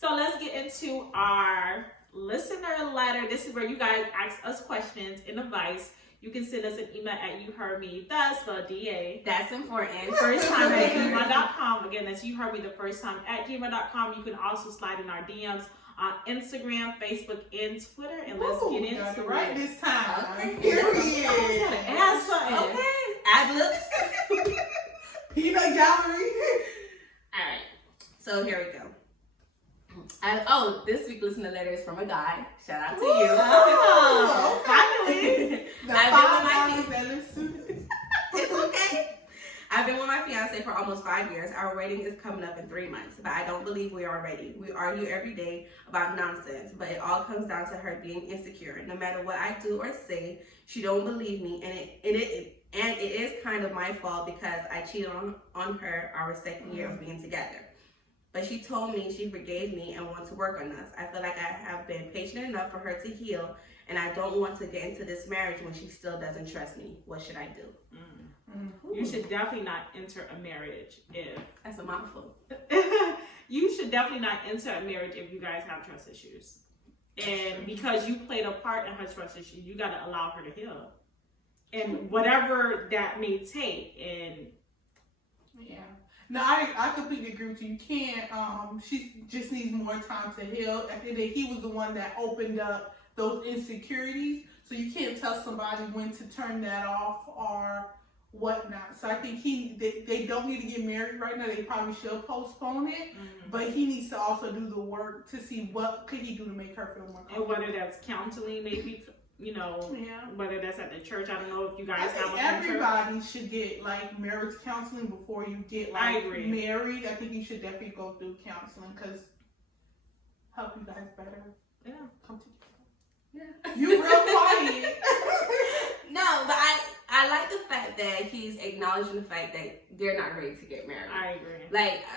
So let's get into our listener letter. This is where you guys ask us questions and advice. You can send us an email at UHeardMeTheFirstTime. That's important. First time at gmail.com. Again, that's UHeardMeTheFirstTime at gmail.com. You can also slide in our DMs on Instagram, Facebook, and Twitter. And let's get into it. Right this time. Okay. Period. Add something. Okay. Ad-libs. Peanut gallery. All right. So here we go. This week's listener letter is from a guy. Shout out to you. Oh, finally. It's okay. I've been with my fiance for almost 5 years. Our wedding is coming up in 3 months, but I don't believe we are ready. We argue every day about nonsense, but it all comes down to her being insecure. No matter what I do or say, she don't believe me, and it is kind of my fault because I cheated on her our second year of being together. But she told me she forgave me and wants to work on us. I feel like I have been patient enough for her to heal, and I don't want to get into this marriage when she still doesn't trust me. What should I do? You should definitely not enter a marriage if... That's a mouthful. You should definitely not enter a marriage if you guys have trust issues. And because you played a part in her trust issue, you got to allow her to heal. And whatever that may take. And yeah. No, I completely agree with you. You can't, she just needs more time to heal. At the end of the day, he was the one that opened up those insecurities. So you can't tell somebody when to turn that off or whatnot. So I think they don't need to get married right now. They probably should postpone it. But he needs to also do the work to see what could he do to make her feel more comfortable. And whether that's counseling, maybe, whether that's at the church. I don't know if you guys have a everybody should get like marriage counseling before you get like married. I think you should definitely go through counseling because help you guys better. Yeah, come together. Yeah, you real quiet. No, but I like the fact that he's acknowledging the fact that they're not ready to get married. I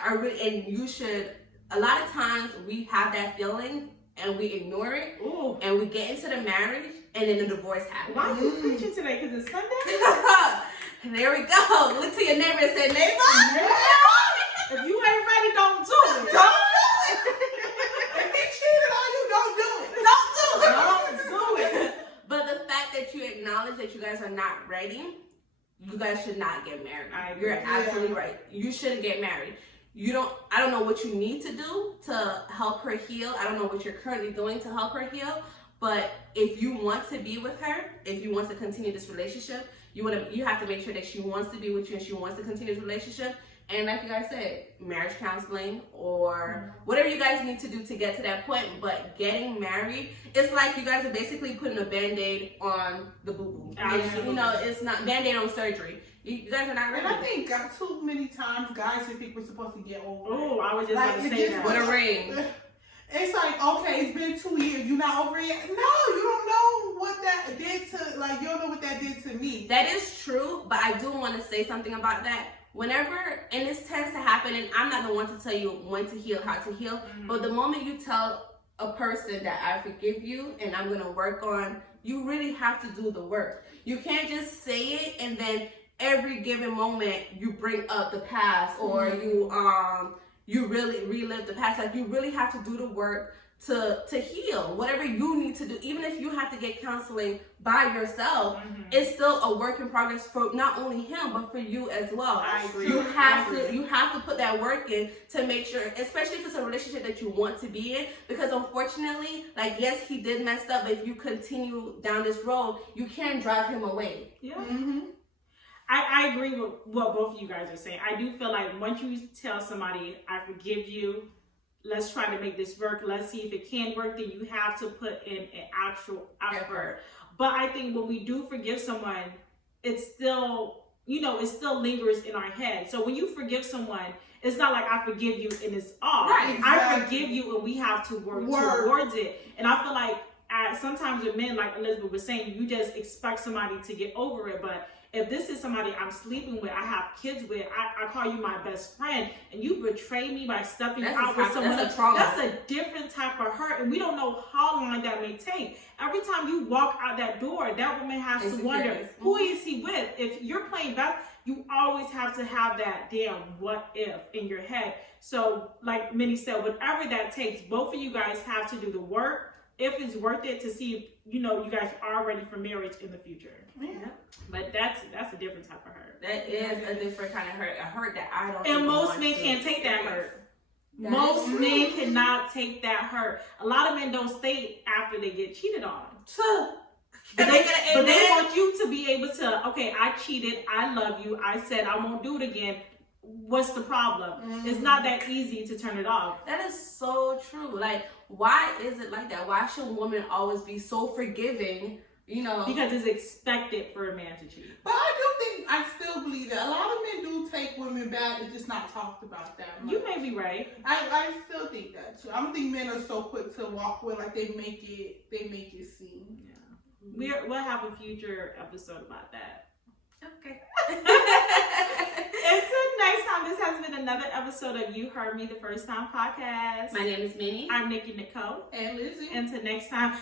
agree. And you should. A lot of times we have that feeling and we ignore it. Ooh. And we get into the marriage and then the divorce happens. Why are you preaching today? Because it's Sunday? There we go. Look to your neighbor and say, neighbor. If you ain't ready, don't do it. Don't do it. If he cheated on you, don't do it. Don't do it. Don't do it. But the fact that you acknowledge that you guys are not ready, you guys should not get married. You're absolutely right. You shouldn't get married. I don't know what you need to do to help her heal. I don't know what you're currently doing to help her heal. But if you want to be with her, if you want to continue this relationship, you have to make sure that she wants to be with you and she wants to continue this relationship. And like you guys said, marriage counseling or whatever you guys need to do to get to that point. But getting married, it's like you guys are basically putting a Band-Aid on the boo-boo. It's not Band-Aid on surgery. You guys are not ready. And I think too many times guys just think we're supposed to get over it. Oh, I was just going to say that. With a ring. It's like, okay, it's been 2 years. You not over it yet? No, you don't know what that did to, you don't know what that did to me. That is true, but I do want to say something about that. Whenever, and this tends to happen, and I'm not the one to tell you when to heal, how to heal, but the moment you tell a person that I forgive you and I'm going to work on, you really have to do the work. You can't just say it and then every given moment you bring up the past or you really relive the past. Like you really have to do the work to heal. Whatever you need to do, even if you have to get counseling by yourself, it's still a work in progress for not only him but for you as well. I agree. You have to put that work in to make sure, especially if it's a relationship that you want to be in, because unfortunately, yes, he did mess up, but if you continue down this road, you can't drive him away. Yeah. I agree with what both of you guys are saying. I do feel like once you tell somebody, I forgive you, let's try to make this work, let's see if it can work, then you have to put in an actual effort. But I think when we do forgive someone, it's still, it still lingers in our head. So when you forgive someone, it's not like I forgive you and it's off. Right, exactly. I forgive you and we have to work towards it. And I feel like sometimes with men, like Elizabeth was saying, you just expect somebody to get over it. But if this is somebody I'm sleeping with, I have kids with, I call you my best friend, and you betray me by stepping out with someone else, that's a different type of hurt, and we don't know how long that may take. Every time you walk out that door, that woman has to wonder, who is he with? If you're playing you always have to have that damn what if in your head. So like Minnie said, whatever that takes, both of you guys have to do the work if it's worth it, to see if you guys are ready for marriage in the future. Yeah. But that's a different type of hurt. That is a different kind of hurt. A hurt that I don't. And most men can't take that hurt. Most men cannot take that hurt. A lot of men don't stay after they get cheated on. But they want you to be able to, okay, I cheated, I love you, I said I won't do it again. What's the problem? Mm-hmm. It's not that easy to turn it off. That is so true. Like, why is it like that? Why should women always be so forgiving? Because it's expected for a man to cheat. But I still believe that a lot of men do take women back. It's just not talked about that much. You may be right. I still think that too. I don't think men are so quick to walk away, like they make it seem. Yeah. We'll have a future episode about that. Okay. Until next time, this has been another episode of You Heard Me the First Time podcast. My name is Minnie. I'm Nikki Nicole. And Lizzie. Until next time,